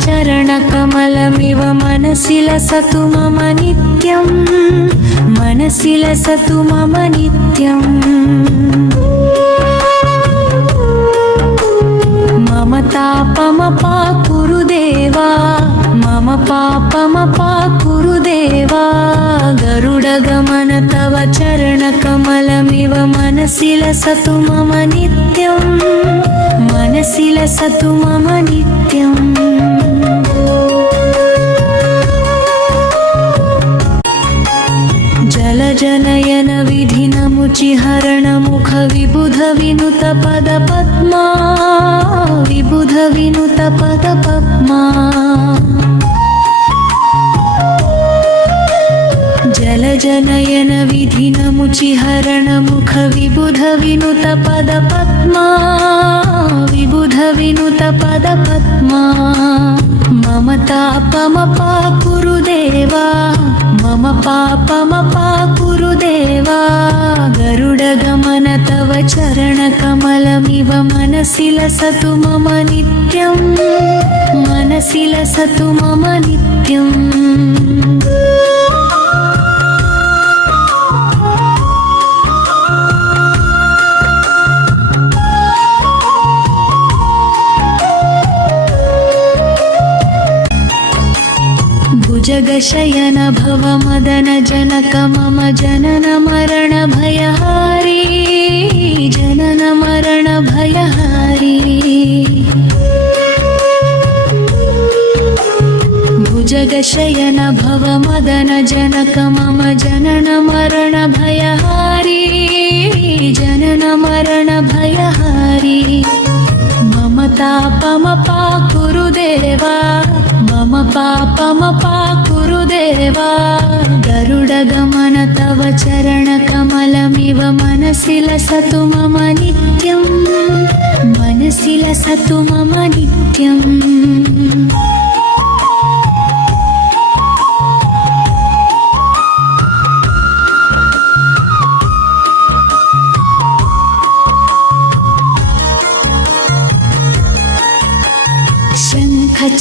चरणकमलमिव मनसि लसतु मम नित्यं मनसि लसतु मम नित्यम् मम तापमपाकुरु देवा मम पापमपाकुरु देवा गरुडगमन तव चरणकमलमिव मनसि लसतु मम नित्यं मनसि लसतु मम नित्यम् जलजनयन विधिनमुचिहरण मुख विबुध विनुत पद पद्मा विबुध विनुत पद पद्मा जलजनयन विधिनमुचिहरण मुख विबुध विनुत पद पद्मा विबुध विनुत पद पद्मा मम तापमपाकुरु देवा मम पापमपाकुरु देवा गरुडगमन तव चरणकमलमिव मनसि लसतु मम नित्यं मनसि लसतु मम नित्यम् जगशयन भव मदन जनक मम जनन मरण भयहारी जनन मरण भयहारी भुजगशयन भव मदन जनक मम जनन मरण भयहारी जनन मरण भयहारी मम तापमपाकुरु देवा मम पापमपाकुरु देवा गरुडगमन तव चरणकमलमिव मनसि लसतु मम नित्यं मनसि लसतु मम नित्यम्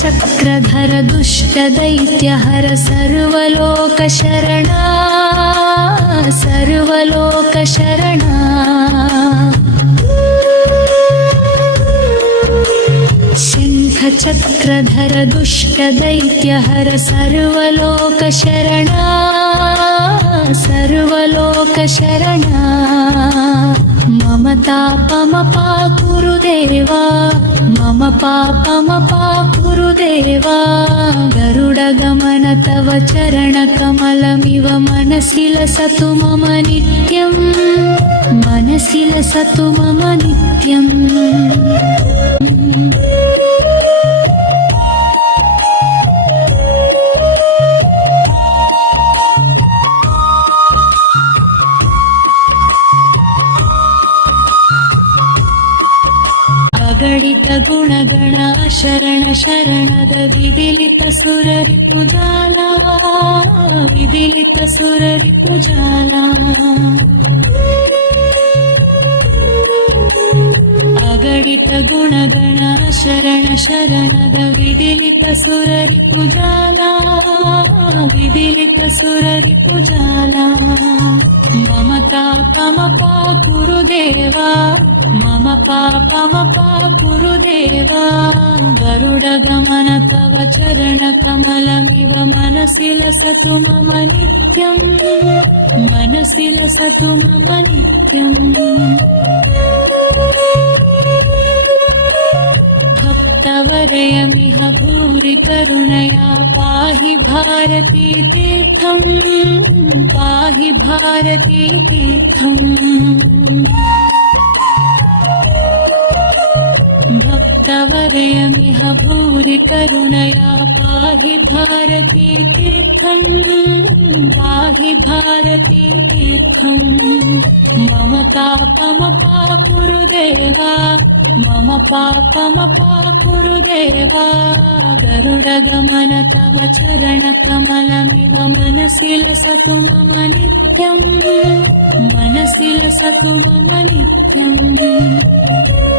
चक्रधर दुष्ट दैत्यहर सर्वलोकशरणा सर्वलोकशरणा शङ्खचक्रधर दुष्ट दैत्यहर सर्वलोकशरणा सर्वलोकशरणा मम तापमपाकुरु देवा मम पापमपाकुरु देवा गरुडगमन तव चरणकमलमिव मनसि लसतु मम नित्यं मनसि लसतु मम नित्यम् गणित गुणगण शरण शरणद विदिलित सुररिपुजाला विदिलित सुररिपुजाला अगणित गुणगण शरण शरणद विदिलित सुररिपुजाला विदिलित सुररिपुजाला मम तापमपाकुरु देवा मम पापमपाकुरु देवा गरुडगमन तव चरणकमलमिव मनसि लसतु मम नित्यं मनसि लसतु मम नित्यम् भक्तवरयमिह भूरि करुणया पाहि भारती तीर्थं पाहि भारती तीर्थम् भक्तवरयमिह भूरि करुणया पाहि भारती तीर्थं पाहि भारती तीर्थं मम तापमपाकुरु देवा मम पापमपाकुरु देवा गरुडगमन तव चरणकमलमिव मनसि लसतु मम नित्यं मनसि लसतु मम नित्यम्